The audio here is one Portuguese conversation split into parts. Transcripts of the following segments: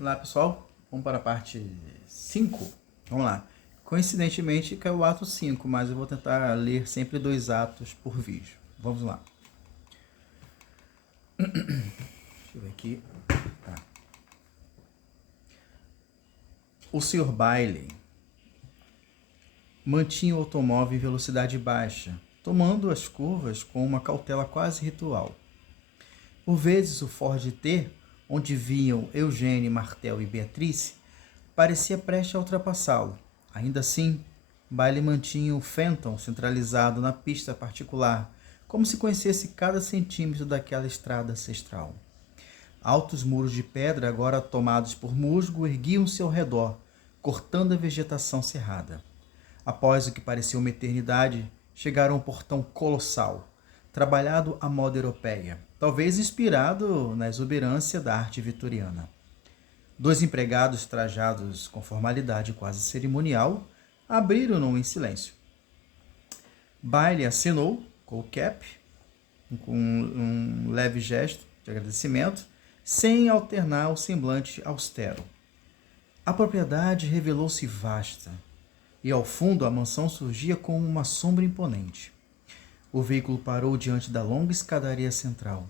Olá, pessoal. Vamos para a parte 5. Vamos lá. Coincidentemente caiu o ato 5, mas eu vou tentar ler sempre 2 atos por vídeo. Vamos lá. Deixa eu ver aqui. Tá. O Sr. Bailey mantinha o automóvel em velocidade baixa, tomando as curvas com uma cautela quase ritual. Por vezes o Ford T, onde vinham Eugênie, Martel e Beatrice, parecia prestes a ultrapassá-lo. Ainda assim, Bailey mantinha o Phantom centralizado na pista particular, como se conhecesse cada centímetro daquela estrada ancestral. Altos muros de pedra, agora tomados por musgo, erguiam-se ao redor, cortando a vegetação cerrada. Após o que parecia uma eternidade, chegaram a um portão colossal, trabalhado à moda europeia, talvez inspirado na exuberância da arte vitoriana. 2 empregados trajados com formalidade quase cerimonial abriram-no em silêncio. Bailey acenou com o cap, com um leve gesto de agradecimento, sem alternar o semblante austero. A propriedade revelou-se vasta, e ao fundo a mansão surgia como uma sombra imponente. O veículo parou diante da longa escadaria central.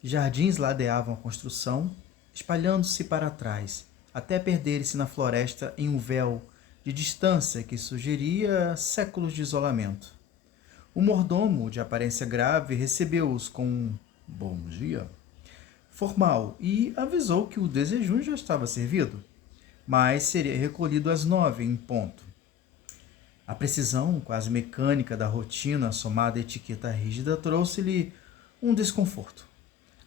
Jardins ladeavam a construção, espalhando-se para trás, até perderem-se na floresta em um véu de distância que sugeria séculos de isolamento. O mordomo, de aparência grave, recebeu-os com um bom dia formal e avisou que o desejum já estava servido, mas seria recolhido às 9 em ponto. A precisão quase mecânica da rotina, somada à etiqueta rígida, trouxe-lhe um desconforto.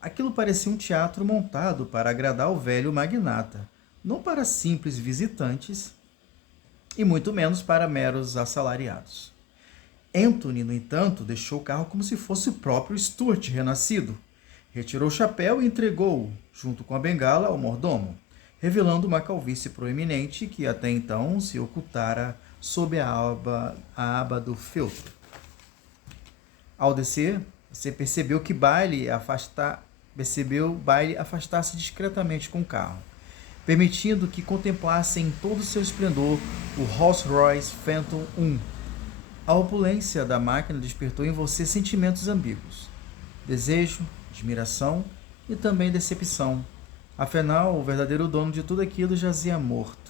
Aquilo parecia um teatro montado para agradar o velho magnata, não para simples visitantes e muito menos para meros assalariados. Anthony, no entanto, deixou o carro como se fosse o próprio Stuart renascido. Retirou o chapéu e entregou-o, junto com a bengala, ao mordomo, revelando uma calvície proeminente que até então se ocultara sob a aba do feltro. Ao descer, você percebeu Bailey afastar-se discretamente com o carro, permitindo que contemplassem em todo o seu esplendor o Rolls-Royce Phantom 1. A opulência da máquina despertou em você sentimentos ambíguos: desejo, admiração e também decepção. Afinal, o verdadeiro dono de tudo aquilo jazia morto.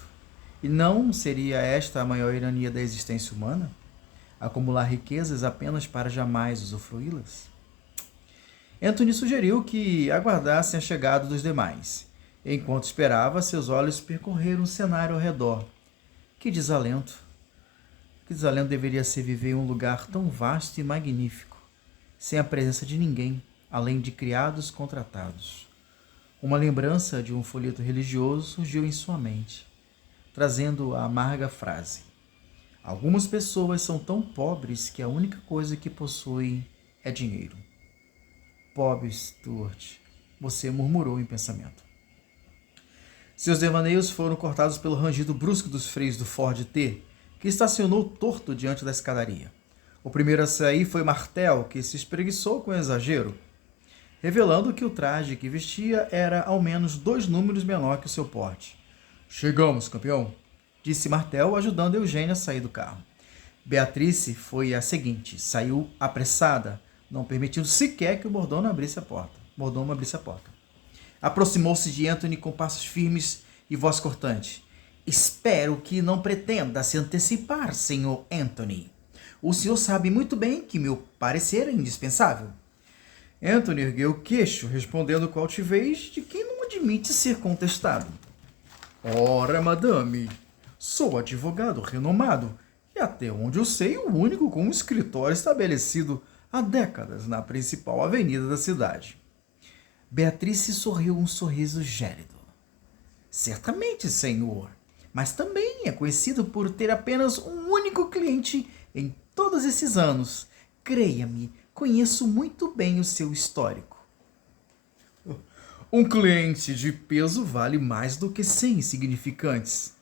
E não seria esta a maior ironia da existência humana? Acumular riquezas apenas para jamais usufruí-las? Anthony sugeriu que aguardassem a chegada dos demais. Enquanto esperava, seus olhos percorreram o cenário ao redor. Que desalento! Que desalento deveria ser viver em um lugar tão vasto e magnífico, sem a presença de ninguém, além de criados contratados. Uma lembrança de um folheto religioso surgiu em sua mente, trazendo a amarga frase: algumas pessoas são tão pobres que a única coisa que possuem é dinheiro. Pobre Stuart, você murmurou em pensamento. Seus devaneios foram cortados pelo rangido brusco dos freios do Ford T, que estacionou torto diante da escadaria. O primeiro a sair foi Martel, que se espreguiçou com exagero, revelando que o traje que vestia era ao menos 2 números menor que o seu porte. Chegamos, campeão, disse Martel, ajudando Eugênia a sair do carro. Beatrice foi a seguinte, saiu apressada, não permitindo sequer que o mordomo abrisse a porta. Aproximou-se de Anthony com passos firmes e voz cortante. Espero que não pretenda se antecipar, Sr. Anthony. O senhor sabe muito bem que meu parecer é indispensável. Anthony ergueu o queixo, respondendo com altivez de quem não admite ser contestado. Ora, madame, sou advogado renomado e, até onde eu sei, o único com um escritório estabelecido há décadas na principal avenida da cidade. Beatrice sorriu um sorriso gélido. Certamente, senhor, mas também é conhecido por ter apenas um único cliente em todos esses anos. Creia-me, conheço muito bem o seu histórico. Um cliente de peso vale mais do que 100 insignificantes.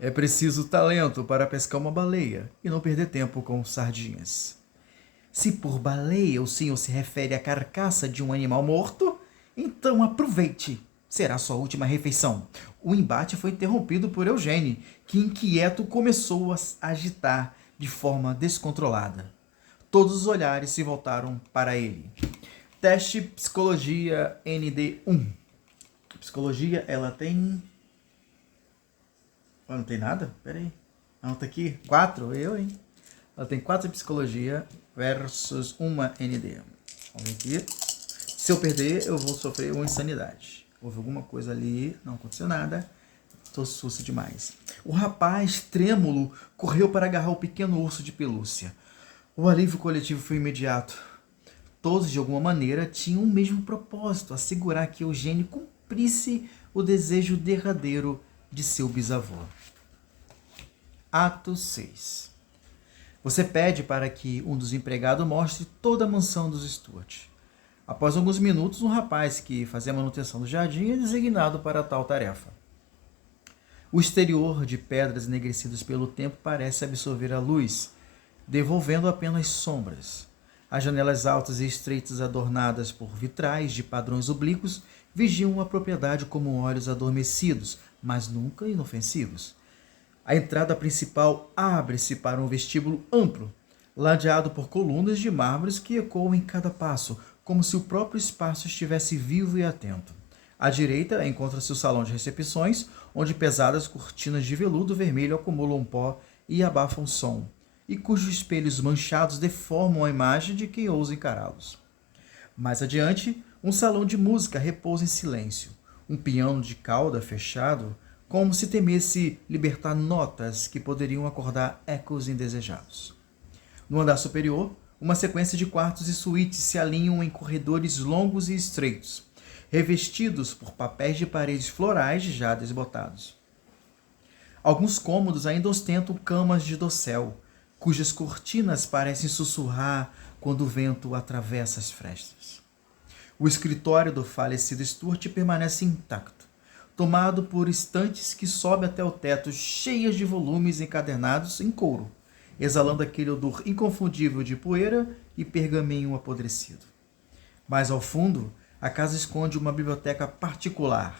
É preciso talento para pescar uma baleia e não perder tempo com sardinhas. Se por baleia o senhor se refere à carcaça de um animal morto, então aproveite. será sua última refeição. O embate foi interrompido por Eugênio, que inquieto começou a agitar de forma descontrolada. Todos os olhares se voltaram para ele. Teste Psicologia ND1. Psicologia, ela tem... não tem nada? Pera aí. Não, tá aqui. 4? Hein? Ela tem 4 de Psicologia versus 1 ND. Vamos ver aqui. Se eu perder, eu vou sofrer uma insanidade. Houve alguma coisa ali, não aconteceu nada. Estou susto demais. O rapaz, trêmulo, correu para agarrar o pequeno urso de pelúcia. O alívio coletivo foi imediato. Todos, de alguma maneira, tinham o mesmo propósito, assegurar que Eugênio cumprisse o desejo derradeiro de seu bisavô. Ato 6. Você pede para que um dos empregados mostre toda a mansão dos Stuart. Após alguns minutos, um rapaz que fazia a manutenção do jardim é designado para tal tarefa. O exterior, de pedras enegrecidas pelo tempo, parece absorver a luz, devolvendo apenas sombras. As janelas altas e estreitas, adornadas por vitrais de padrões oblíquos, vigiam a propriedade como olhos adormecidos, mas nunca inofensivos. A entrada principal abre-se para um vestíbulo amplo, ladeado por colunas de mármores que ecoam em cada passo, como se o próprio espaço estivesse vivo e atento. À direita encontra-se o salão de recepções, onde pesadas cortinas de veludo vermelho acumulam pó e abafam som, e cujos espelhos manchados deformam a imagem de quem ousa encará-los. Mais adiante, um salão de música repousa em silêncio, um piano de cauda fechado, como se temesse libertar notas que poderiam acordar ecos indesejados. No andar superior, uma sequência de quartos e suítes se alinham em corredores longos e estreitos, revestidos por papéis de paredes florais já desbotados. Alguns cômodos ainda ostentam camas de dossel, cujas cortinas parecem sussurrar quando o vento atravessa as frestas. O escritório do falecido Stuart permanece intacto, tomado por estantes que sobem até o teto, cheias de volumes encadernados em couro, exalando aquele odor inconfundível de poeira e pergaminho apodrecido. Mais ao fundo, a casa esconde uma biblioteca particular,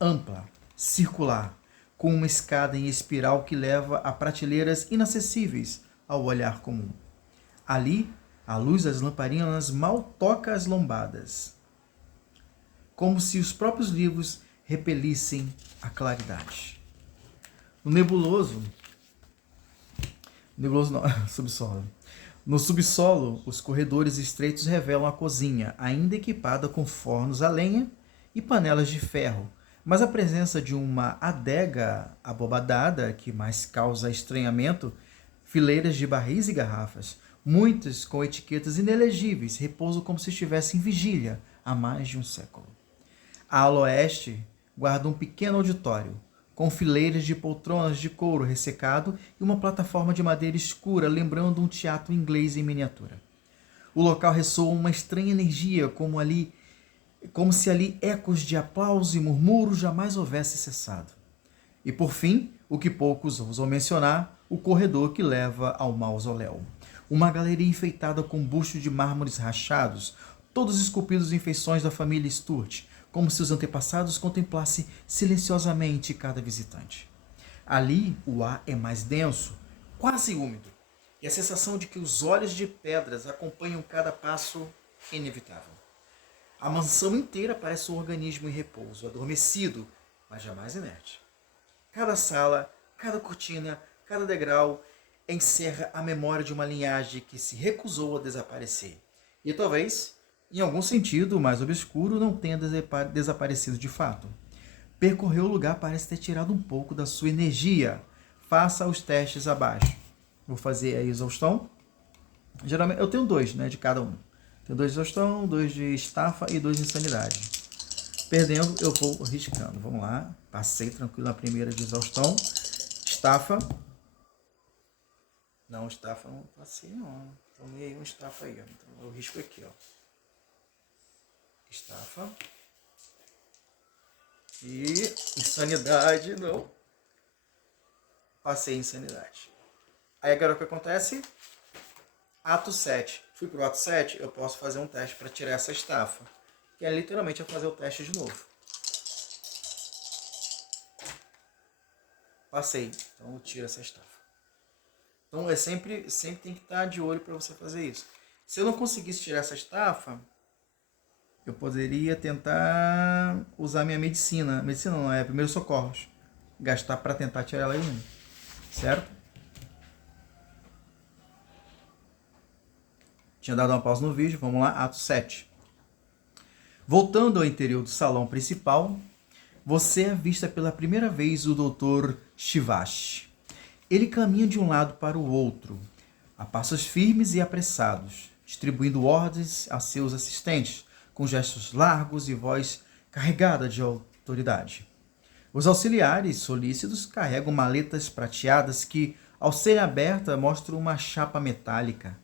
ampla, circular, com uma escada em espiral que leva a prateleiras inacessíveis ao olhar comum. Ali, a luz das lamparinas mal toca as lombadas, como se os próprios livros repelissem a claridade. No nebuloso não, subsolo. No subsolo, os corredores estreitos revelam a cozinha, ainda equipada com fornos a lenha e panelas de ferro, mas a presença de uma adega abobadada que mais causa estranhamento, fileiras de barris e garrafas, muitas com etiquetas inelegíveis, repousam como se estivessem em vigília há mais de um século. A ala oeste guarda um pequeno auditório, com fileiras de poltronas de couro ressecado e uma plataforma de madeira escura, lembrando um teatro inglês em miniatura. O local ressoa uma estranha energia, como se ali ecos de aplauso e murmúrios jamais houvessem cessado. E por fim, o que poucos ousam mencionar, o corredor que leva ao mausoléu. Uma galeria enfeitada com bustos de mármores rachados, todos esculpidos em feições da família Stuart, como se os antepassados contemplassem silenciosamente cada visitante. Ali, o ar é mais denso, quase úmido, e a sensação de que os olhos de pedras acompanham cada passo é inevitável. A mansão inteira parece um organismo em repouso, adormecido, mas jamais inerte. Cada sala, cada cortina, cada degrau encerra a memória de uma linhagem que se recusou a desaparecer. E talvez, em algum sentido mais obscuro, não tenha desaparecido de fato. Percorrer o lugar parece ter tirado um pouco da sua energia. Faça os testes abaixo. Vou fazer a exaustão. Geralmente, eu tenho 2, de cada um. Tenho 2 de exaustão, 2 de estafa e 2 de insanidade. Perdendo, eu vou riscando. Vamos lá. Passei tranquilo na primeira de exaustão. Estafa. Não, estafa não passei não. Tomei aí um estafa aí. Então eu risco aqui, ó. Estafa. E insanidade, não. Passei insanidade. Aí agora o que acontece? Ato 7. Fui pro ato 7, eu posso fazer um teste para tirar essa estafa. Que é literalmente fazer o teste de novo. Passei. Então eu tiro essa estafa. Então sempre tem que estar de olho para você fazer isso. Se eu não conseguisse tirar essa estafa, eu poderia tentar usar minha medicina. Medicina não, é primeiros socorros. Gastar para tentar tirar ela aí mesmo. Certo? Tinha dado uma pausa no vídeo, vamos lá, ato 7. Voltando ao interior do salão principal, você avista pela primeira vez o Dr. Shivashi. Ele caminha de um lado para o outro, a passos firmes e apressados, distribuindo ordens a seus assistentes, com gestos largos e voz carregada de autoridade. Os auxiliares solícitos carregam maletas prateadas que, ao serem abertas, mostram uma chapa metálica.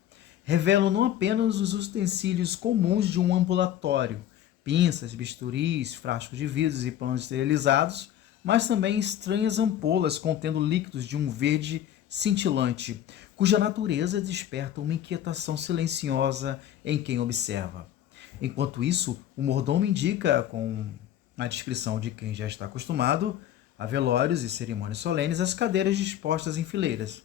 Revelam não apenas os utensílios comuns de um ambulatório, pinças, bisturis, frascos de vidros e panos esterilizados, mas também estranhas ampolas contendo líquidos de um verde cintilante, cuja natureza desperta uma inquietação silenciosa em quem observa. Enquanto isso, o mordomo indica, com a descrição de quem já está acostumado a velórios e cerimônias solenes, as cadeiras dispostas em fileiras.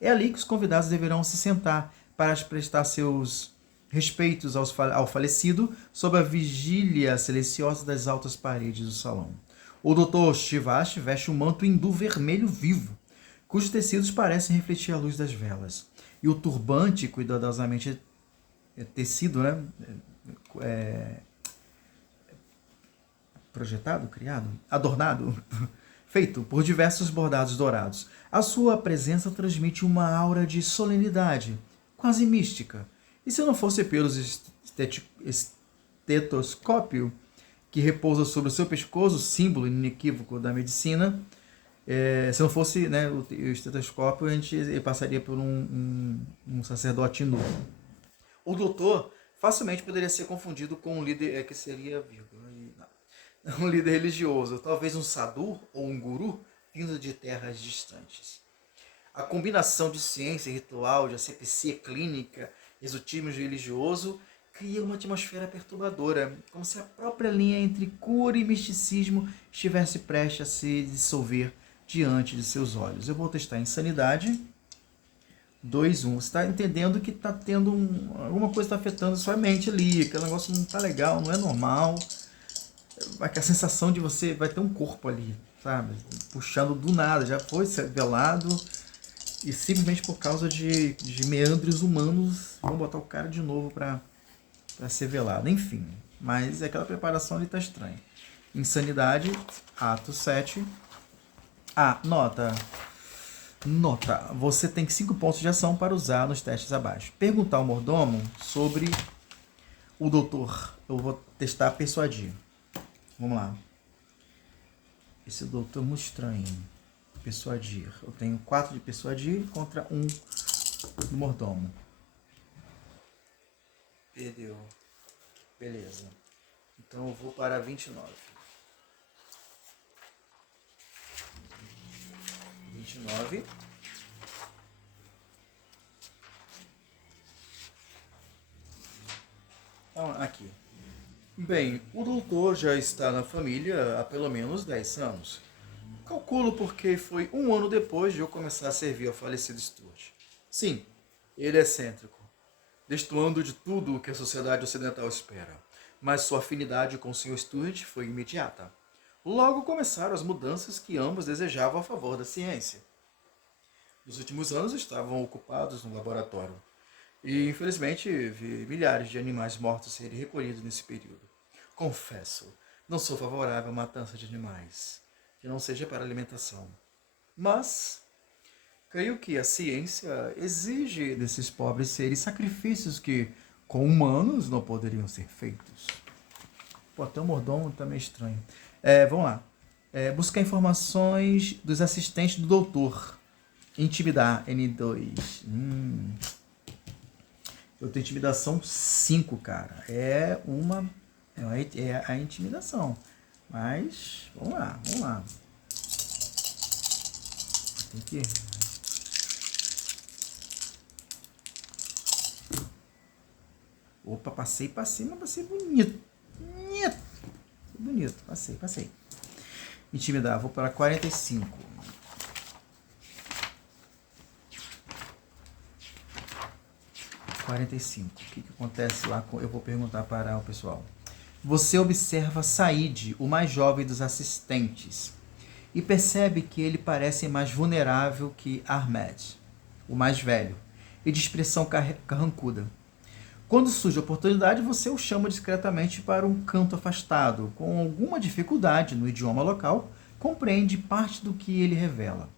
É ali que os convidados deverão se sentar para prestar seus respeitos ao falecido sob a vigília silenciosa das altas paredes do salão. O Dr. Shivashi veste um manto hindu vermelho vivo, cujos tecidos parecem refletir a luz das velas. E o turbante, cuidadosamente tecido, né? Projetado, criado, adornado, feito por diversos bordados dourados. A sua presença transmite uma aura de solenidade, quase mística. E se não fosse pelos estetoscópio que repousa sobre o seu pescoço, símbolo inequívoco da medicina, se não fosse, né, o estetoscópio, a gente passaria por um sacerdote nu. O doutor facilmente poderia ser confundido com um líder que seria um líder religioso, talvez um sadhu ou um guru vindo de terras distantes. A combinação de ciência e ritual, de asepsia clínica, exotismo religioso, cria uma atmosfera perturbadora, como se a própria linha entre cura e misticismo estivesse prestes a se dissolver diante de seus olhos. Eu vou testar insanidade. 2, 1. Você está entendendo que está tendo alguma coisa está afetando a sua mente ali, aquele negócio não está legal, não é normal. A sensação de você vai ter um corpo ali, sabe? Puxando do nada, já foi velado e simplesmente por causa de meandros humanos vão botar o cara de novo para ser velado. Enfim, mas aquela preparação ali está estranha. Insanidade, ato 7. Nota. Você tem 5 pontos de ação para usar nos testes abaixo. Perguntar ao mordomo sobre o doutor. Eu vou testar persuadir. Vamos lá. Esse doutor é muito estranho. Persuadir. Eu tenho 4 de persuadir contra 1 do mordomo. Perdeu. Beleza. Então eu vou para 29. 29. Então, aqui. Bem, o doutor já está na família há pelo menos 10 anos. Calculo porque foi 1 ano depois de eu começar a servir ao falecido Stuart. Sim, ele é excêntrico, destoando de tudo o que a sociedade ocidental espera. Mas sua afinidade com o Sr. Stuart foi imediata. Logo começaram as mudanças que ambos desejavam a favor da ciência. Nos últimos anos estavam ocupados no laboratório. E, infelizmente, vi milhares de animais mortos serem recolhidos nesse período. Confesso, não sou favorável à matança de animais, que não seja para alimentação. Mas, creio que a ciência exige desses pobres seres sacrifícios que, com humanos, não poderiam ser feitos. Pô, até o mordomo tá meio estranho. Vamos lá. Buscar informações dos assistentes do doutor. Intimidar, N2. Eu tenho intimidação 5, cara. É a intimidação. Mas, vamos lá. Tem que... Opa, passei bonito. Bonito, passei. Intimidar, vou para 45. 45. O que acontece lá? Eu vou perguntar para o pessoal. Você observa Said, o mais jovem dos assistentes, e percebe que ele parece mais vulnerável que Ahmed, o mais velho, e de expressão carrancuda. Quando surge a oportunidade, você o chama discretamente para um canto afastado. Com alguma dificuldade no idioma local, compreende parte do que ele revela.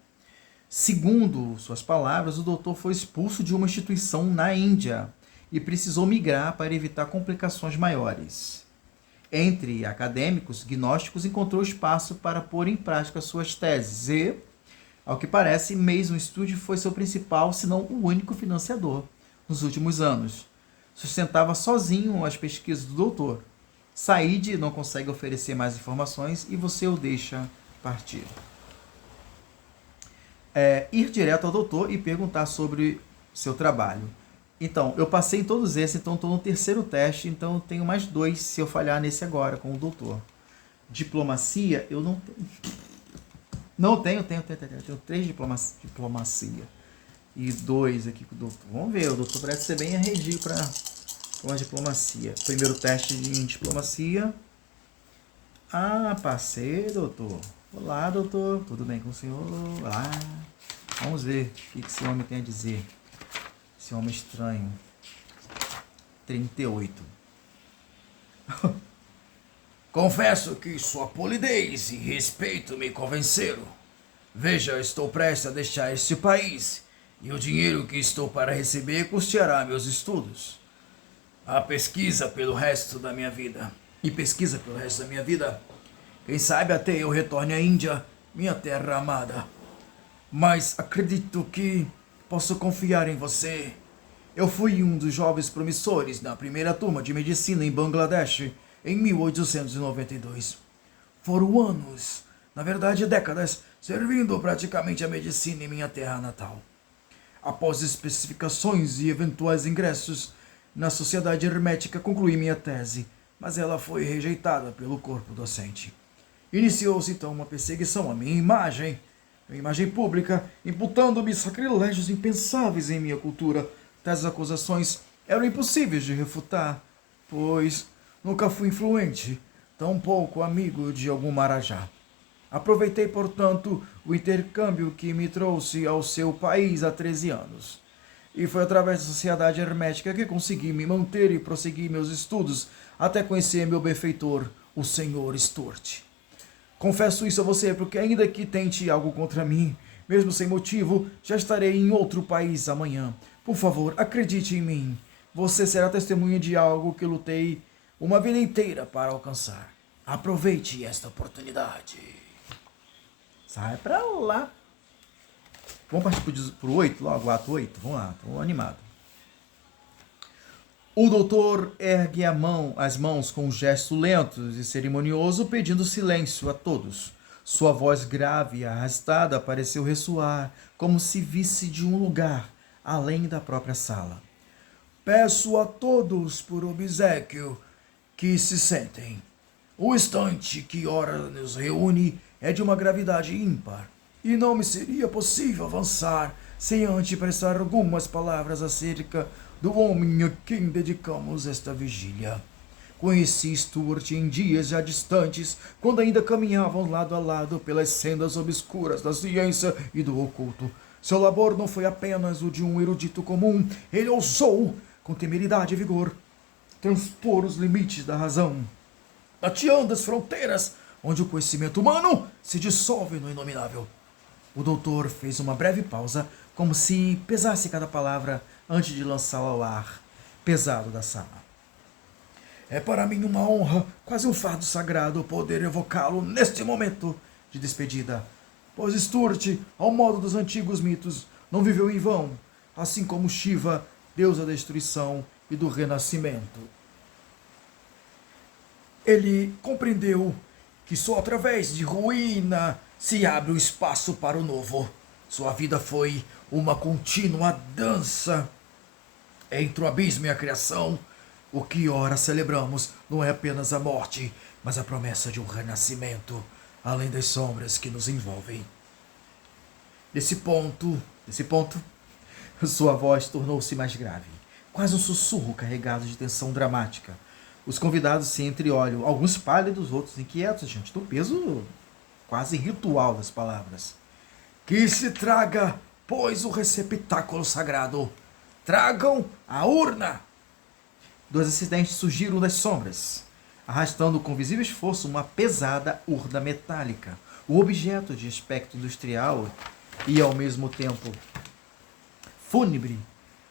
Segundo suas palavras, o doutor foi expulso de uma instituição na Índia e precisou migrar para evitar complicações maiores. Entre acadêmicos gnósticos, encontrou espaço para pôr em prática suas teses e, ao que parece, Mason Studio foi seu principal, se não o único financiador nos últimos anos. Sustentava sozinho as pesquisas do doutor. Said não consegue oferecer mais informações e você o deixa partir. Ir direto ao doutor e perguntar sobre seu trabalho. Então, eu passei em todos esses, então estou no terceiro teste, então eu tenho mais 2 se eu falhar nesse agora com o doutor. Diplomacia, eu não tenho. Não tenho 3 diplomacia. E 2 aqui com o doutor. Vamos ver, o doutor parece ser bem arredio para a diplomacia. Primeiro teste em diplomacia. Ah, passei, doutor. Olá, doutor. Tudo bem com o senhor? Olá. Vamos ver o que esse homem tem a dizer. Esse homem estranho. 38. Confesso que sua polidez e respeito me convenceram. Veja, estou prestes a deixar este país e o dinheiro que estou para receber custeará meus estudos. A pesquisa pelo resto da minha vida. Quem sabe até eu retorne à Índia, minha terra amada. Mas acredito que posso confiar em você. Eu fui um dos jovens promissores na primeira turma de medicina em Bangladesh em 1892. Foram anos, na verdade décadas, servindo praticamente a medicina em minha terra natal. Após especificações e eventuais ingressos na Sociedade Hermética, concluí minha tese, mas ela foi rejeitada pelo corpo docente. Iniciou-se então uma perseguição à minha imagem pública, imputando-me sacrilégios impensáveis em minha cultura. Tais acusações eram impossíveis de refutar, pois nunca fui influente, tampouco amigo de algum marajá. Aproveitei, portanto, o intercâmbio que me trouxe ao seu país há 13 anos. E foi através da Sociedade Hermética que consegui me manter e prosseguir meus estudos até conhecer meu benfeitor, o Sr. Stuart. Confesso isso a você porque, ainda que tente algo contra mim, mesmo sem motivo, já estarei em outro país amanhã. Por favor, acredite em mim. Você será testemunha de algo que lutei uma vida inteira para alcançar. Aproveite esta oportunidade. Sai pra lá. Vamos partir pro 8 logo, ato 8? Vamos lá, tô animado. O doutor ergue as mãos com um gesto lento e cerimonioso, pedindo silêncio a todos. Sua voz grave e arrastada pareceu ressoar, como se visse de um lugar além da própria sala. Peço a todos por obséquio que se sentem. O instante que ora nos reúne é de uma gravidade ímpar, e não me seria possível avançar sem antes prestar algumas palavras acerca do homem a quem dedicamos esta vigília. Conheci Stuart em dias já distantes, quando ainda caminhavam lado a lado pelas sendas obscuras da ciência e do oculto. Seu labor não foi apenas o de um erudito comum, ele ousou, com temeridade e vigor, transpor os limites da razão, tateando as fronteiras onde o conhecimento humano se dissolve no inominável. O doutor fez uma breve pausa, como se pesasse cada palavra antes de lançá-la ao ar pesado da sala. É para mim uma honra, quase um fardo sagrado, poder evocá-lo neste momento de despedida. Pois Stuart, ao modo dos antigos mitos, não viveu em vão, assim como Shiva, deus da destruição e do renascimento. Ele compreendeu que só através de ruína se abre o espaço para o novo. Sua vida foi uma contínua dança entre o abismo e a criação. O que ora celebramos não é apenas a morte, mas a promessa de um renascimento, além das sombras que nos envolvem. Nesse ponto, sua voz tornou-se mais grave, quase um sussurro carregado de tensão dramática. Os convidados se entreolham, alguns pálidos, outros inquietos, diante do peso quase ritual das palavras. Que se traga, pois, o receptáculo sagrado. Tragam a urna! Dois assistentes surgiram das sombras, arrastando com visível esforço uma pesada urna metálica. O objeto de aspecto industrial e, ao mesmo tempo, fúnebre,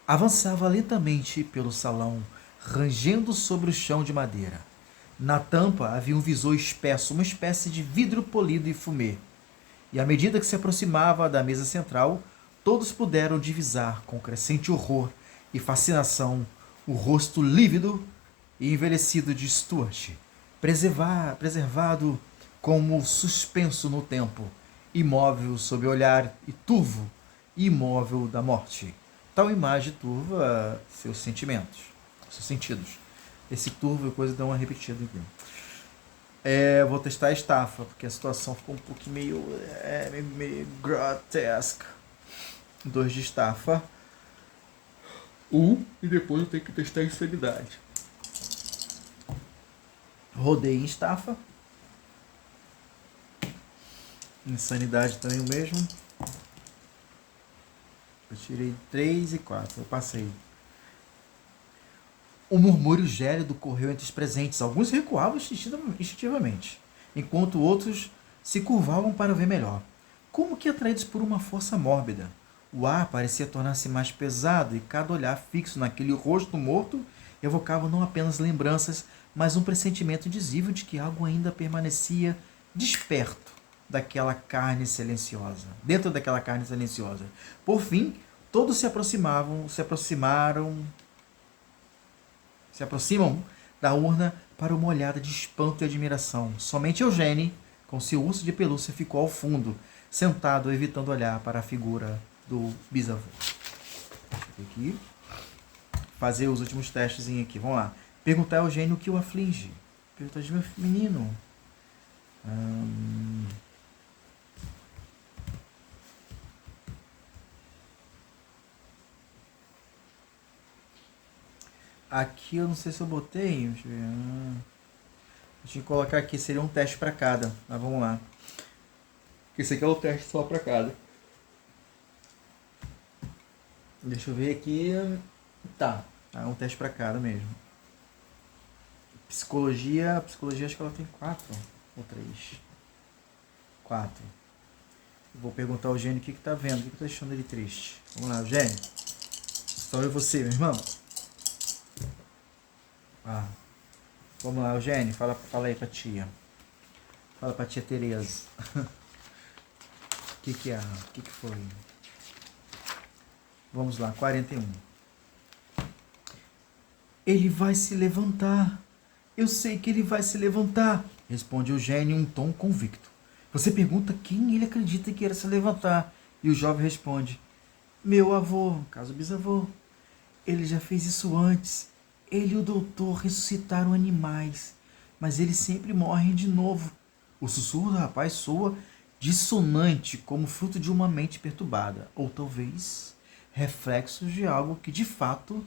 avançava lentamente pelo salão, rangendo sobre o chão de madeira. Na tampa havia um visor espesso, uma espécie de vidro polido e fumê. E à medida que se aproximava da mesa central, todos puderam divisar com crescente horror e fascinação o rosto lívido e envelhecido de Stuart, preservado como suspenso no tempo, imóvel sob o olhar e turvo e imóvel da morte. Tal imagem turva seus sentimentos, seus sentidos. Esse turvo e coisa dá uma repetida aqui. Vou testar a estafa, porque a situação ficou um pouquinho meio grotesca. 2 de estafa. E depois eu tenho que testar a insanidade. Rodei em estafa. Insanidade também o mesmo. Eu tirei 3 e 4. Eu passei. Um murmúrio gélido correu entre os presentes. Alguns recuavam instintivamente, enquanto outros se curvavam para ver melhor, como que atraídos por uma força mórbida. O ar parecia tornar-se mais pesado e cada olhar fixo naquele rosto morto evocava não apenas lembranças, mas um pressentimento indizível de que algo ainda permanecia desperto daquela carne silenciosa, dentro daquela carne silenciosa. Por fim, todos se aproximam da urna para uma olhada de espanto e admiração. Somente Eugênio, com seu urso de pelúcia, ficou ao fundo, sentado, evitando olhar para a figura do bisavô. Deixa eu ver aqui. Fazer os últimos testes aqui. Vamos lá. Perguntar a Eugênio o que o aflige. Perguntar de meu menino. Aqui eu não sei se eu botei. Deixa eu ver. Deixa eu colocar aqui, seria um teste para cada. Mas vamos lá. Esse aqui é o teste só para cada. Deixa eu ver aqui. Tá, é um teste para cada mesmo. Psicologia acho que ela tem 4 ou 3. 4. Vou perguntar ao Eugênio o que tá vendo, o que tá achando ele triste. Vamos lá, Eugênio. Só eu e você, meu irmão. Vamos lá, Eugênio, fala aí pra tia. Fala pra tia Tereza. O que é? O que foi? Vamos lá, 41. Ele vai se levantar. Eu sei que ele vai se levantar, responde Eugênio em um tom convicto. Você pergunta quem ele acredita que irá se levantar. E o jovem responde: meu avô, caso bisavô. Ele já fez isso antes. Ele e o doutor ressuscitaram animais, mas eles sempre morrem de novo. O sussurro do rapaz soa dissonante, como fruto de uma mente perturbada, ou talvez reflexos de algo que de fato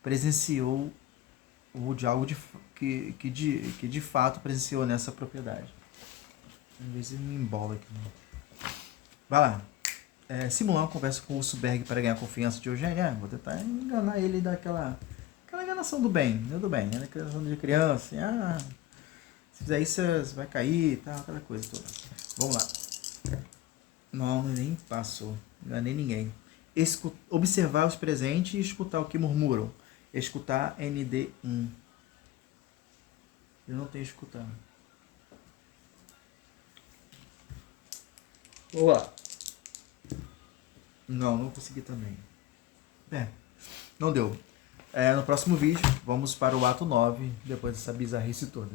presenciou, ou de algo que de fato presenciou nessa propriedade. Às vezes me embola aqui. Vai lá. Simular uma conversa com o Ursoberg para ganhar a confiança de Eugênio. Vou tentar enganar ele daquela enganação do bem, do bem, né? Enganação de criança, assim, se fizer isso você vai cair e tal, aquela coisa toda. Vamos lá. Não, nem passou, não enganei ninguém. Observar os presentes e escutar o que murmuram. Escutar ND1. Eu não tenho escutado. Vamos lá. Não consegui também. Não deu. No próximo vídeo, vamos para o ato 9, depois dessa bizarrice toda.